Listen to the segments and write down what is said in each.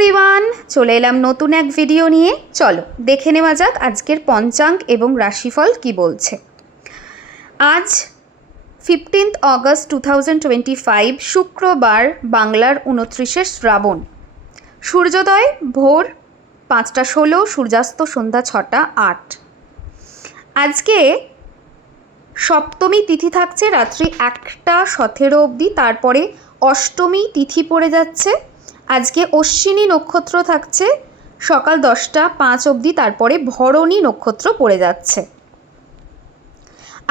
Everyone, চলে এলাম নতুন এক ভিডিও নিয়ে। চলো দেখে নেওয়া যাক আজকের পঞ্চাঙ্গ এবং রাশিফল কি বলছে। আজ 15 অগস্ট 2025 শুক্রবার, বাংলার 29শে শ্রাবণ। সূর্যোদয় ভোর 5টা 16, সূর্যাস্ত সন্ধ্যা 6টা 8। আজকে সপ্তমী তিথি থাকছে রাত্রি 1টা 17 অবধি, তারপরে অষ্টমী তিথি পড়ে যাচ্ছে। আজকে অশ্বিনী নক্ষত্র থাকছে সকাল 10টা 5 অবধি, তারপরে ভরণী নক্ষত্র পড়ে যাচ্ছে।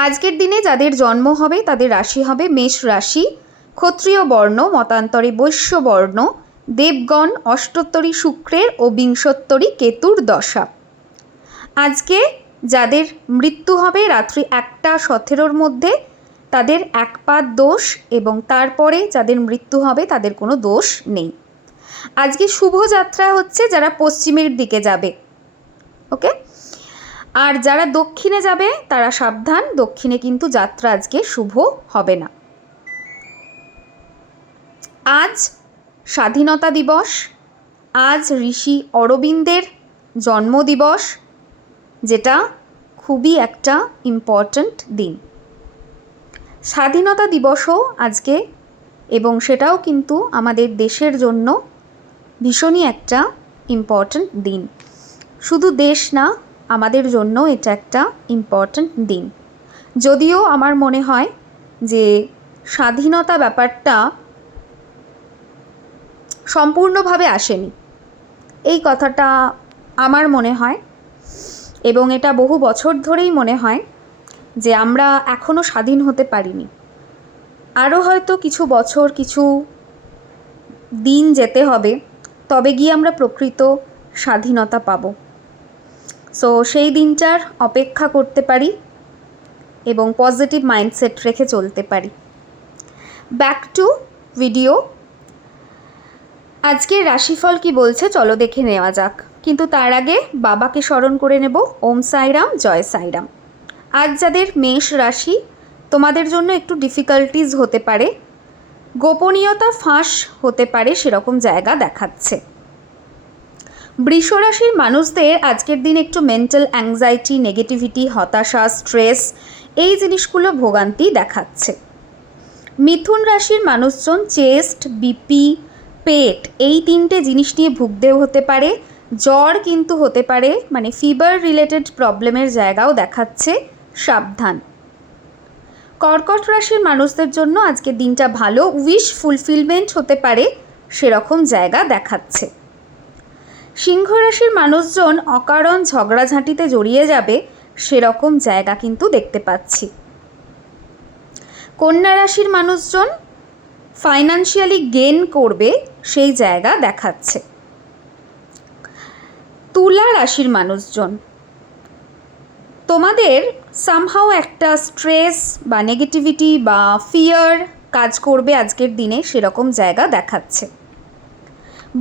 আজকের দিনে যাদের জন্ম হবে তাদের রাশি হবে মেষ রাশি, ক্ষত্রিয় বর্ণ, মতান্তরে বৈশ্য বর্ণ, দেবগণ, অষ্টোত্তরী শুক্রের ও বিংশোত্তরী কেতুর দশা। আজকে যাদের মৃত্যু হবে রাত্রি 1টা 17-র মধ্যে তাদের একপাদ দোষ, এবং তারপরে যাদের মৃত্যু হবে তাদের কোনো দোষ নেই। আজকে শুভযাত্রা হচ্ছে যারা পশ্চিমের দিকে যাবে, ওকে। আর যারা দক্ষিণে যাবে তারা সাবধান, দক্ষিণে কিন্তু যাত্রা আজকে শুভ হবে না। আজ স্বাধীনতা দিবস, আজ ঋষি অরবিন্দের জন্মদিবস, যেটা খুবই একটা ইম্পর্ট্যান্ট দিন। স্বাধীনতা দিবসও আজকে, এবং সেটাও কিন্তু আমাদের দেশের জন্য ভীষণই একটা ইম্পর্ট্যান্ট দিন। শুধু দেশ না, আমাদের জন্য এটা একটা ইম্পর্ট্যান্ট দিন। যদিও আমার মনে হয় যে স্বাধীনতা ব্যাপারটা সম্পূর্ণভাবে আসেনি, এই কথাটা আমার মনে হয়, এবং এটা বহু বছর ধরেই মনে হয় যে আমরা এখনও স্বাধীন হতে পারিনি। আরও হয়তো কিছু বছর, কিছু দিন যেতে হবে, তবে গিয়ে আমরা প্রকৃত স্বাধীনতা পাব। সো সেই দিনটার অপেক্ষা করতে পারি এবং পজিটিভ মাইন্ডসেট রেখে চলতে পারি। Back to video. আজকের রাশিফল কি বলছে চলো দেখে নেওয়া যাক, কিন্তু তার আগে বাবাকে স্মরণ করে নেব। ওম সাইরাম, জয় সাইরাম। আজ যাদের মেষ রাশি, তোমাদের জন্য একটু ডিফিকাল্টিজ হতে পারে, গোপনীয়তা ফাঁস হতে পারে, সেরকম জায়গা দেখাচ্ছে। বৃষ রাশির মানুষদের আজকের দিন একটু মেন্টাল অ্যাংজাইটি, নেগেটিভিটি, হতাশা, স্ট্রেস, এই জিনিসগুলো ভোগান্তি দেখাচ্ছে। মিথুন রাশির মানুষজন চেস্ট, বিপি, পেট, এই 3টে জিনিস নিয়ে ভুগতেও হতে পারে। জ্বর কিন্তু হতে পারে, মানে ফিভার রিলেটেড প্রবলেমের জায়গাও দেখাচ্ছে, সাবধান। কর্কট রাশির মানুষদের জন্য আজকের দিনটা ভালো, উইশ ফুলফিলমেন্ট হতে পারে, সেরকম জায়গা দেখাচ্ছে। সিংহ রাশির মানুষজন অকারণ ঝগড়াঝাঁটিতে জড়িয়ে যাবে, সেরকম জায়গা কিন্তু দেখতে পাচ্ছি। কন্যা রাশির মানুষজন ফাইন্যান্সিয়ালি গেইন করবে, সেই জায়গা দেখাচ্ছে। তুলা রাশির মানুষজন, তোমাদের সামহাও একটা স্ট্রেস বা নেগেটিভিটি বা ফিয়ার কাজ করবে আজকের দিনে, সেরকম জায়গা দেখাচ্ছে।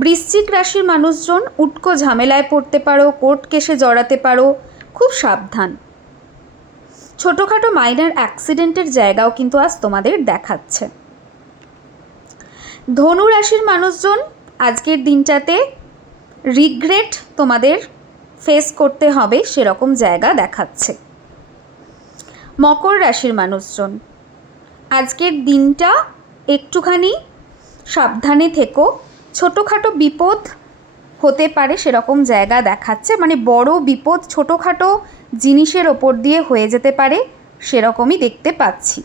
বৃশ্চিক রাশির মানুষজন উটকো ঝামেলায় পড়তে পারো, কোর্ট কেসে জড়াতে পারো, খুব সাবধান। ছোটোখাটো মাইনার অ্যাক্সিডেন্টের জায়গাও কিন্তু আজ তোমাদের দেখাচ্ছে। ধনু রাশির মানুষজন আজকের দিনটাতে রিগ্রেট তোমাদের ফেস করতে হবে, সেরকম জায়গা দেখাচ্ছে। মকর রাশির মানুষজন আজকের দিনটা একটুখানি সাবধানে থেকো, ছোটোখাটো বিপদ হতে পারে, সেরকম জায়গা দেখাচ্ছে। মানে বড় বিপদ ছোটোখাটো জিনিসের ওপর দিয়ে হয়ে যেতে পারে, সেরকমই দেখতে পাচ্ছি।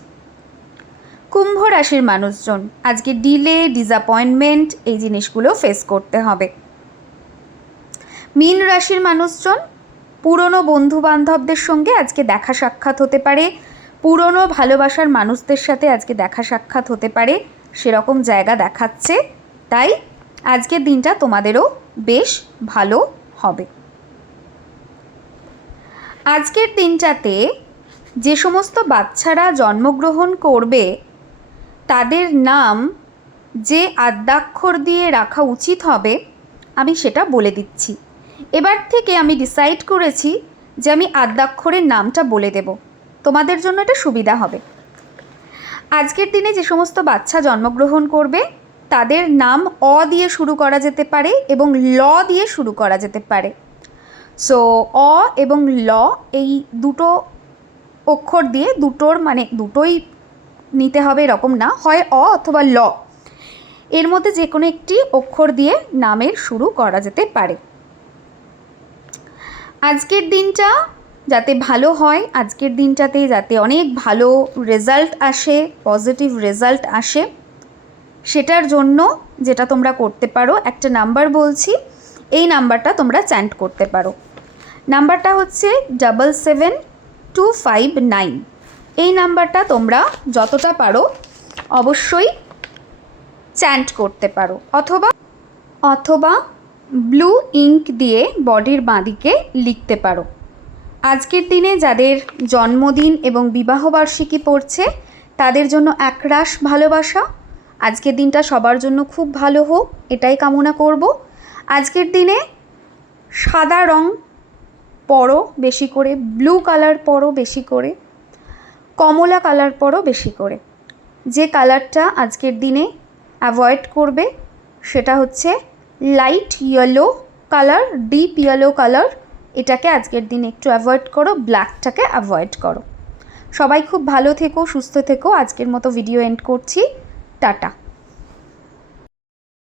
কুম্ভ রাশির মানুষজন আজকে ডিলে, ডিসঅ্যাপয়েন্টমেন্ট, এই জিনিসগুলো ফেস করতে হবে। মীন রাশির মানুষজন পুরনো বন্ধু বান্ধবদের সঙ্গে আজকে দেখা সাক্ষাৎ হতে পারে, পুরনো ভালোবাসার মানুষদের সাথে আজকে দেখা সাক্ষাৎ হতে পারে, সেরকম জায়গা দেখাচ্ছে। তাই আজকের দিনটা তোমাদেরও বেশ ভালো হবে। আজকের দিনটাতে যে সমস্ত বাচ্চারা জন্মগ্রহণ করবে তাদের নাম যে আদ্যাক্ষর দিয়ে রাখা উচিত হবে আমি সেটা বলে দিচ্ছি। এবার থেকে আমি ডিসাইড করেছি যে আমি আদ্যাক্ষরের নামটা বলে দেব, তোমাদের জন্য এটা সুবিধা হবে। আজকের দিনে যে সমস্ত বাচ্চা জন্মগ্রহণ করবে তাদের নাম অ দিয়ে শুরু করা যেতে পারে এবং ল দিয়ে শুরু করা যেতে পারে। সো অ এবং ল এই দুটো অক্ষর দিয়ে, দুটোর মানে দুটোই নিতে হবে এরকম না, হয় অ অথবা ল, এর মধ্যে যে কোনো একটি অক্ষর দিয়ে নামের শুরু করা যেতে পারে। আজকের দিনটা যাতে ভালো হয়, আজকের দিনটাতে যাতে অনেক ভালো রেজাল্ট আসে, পজিটিভ রেজাল্ট আসে, সেটার জন্য যেটা তোমরা করতে পারো, একটা নাম্বার বলছি, এই নাম্বারটা তোমরা চ্যান্ট করতে পারো। নাম্বারটা হচ্ছে 77259। এই নাম্বারটা তোমরা যতটা পারো অবশ্যই চ্যান্ট করতে পারো, অথবা ব্লু ইঙ্ক দিয়ে বডির বাঁদিকে লিখতে পারো। আজকের দিনে যাদের জন্মদিন এবং বিবাহবার্ষিকী পড়ছে তাদের জন্য একরাশ ভালোবাসা। আজকের দিনটা সবার জন্য খুব ভালো হোক, এটাই কামনা করব। আজকের দিনে সাদা রং পরো বেশি করে, ব্লু কালার পরো বেশি করে, কমলা কালার পরো বেশি করে। যে কালারটা আজকের দিনে অ্যাভয়েড করবে সেটা হচ্ছে light yellow colour, deep yellow colour, এটাকে আজকের দিনে একটু অ্যাভয়েড করো, ব্ল্যাকটাকে অ্যাভয়েড করো। সবাই খুব ভালো থেকো, সুস্থ থেকো। আজকের মতো ভিডিও এন্ড করছি, টাটা।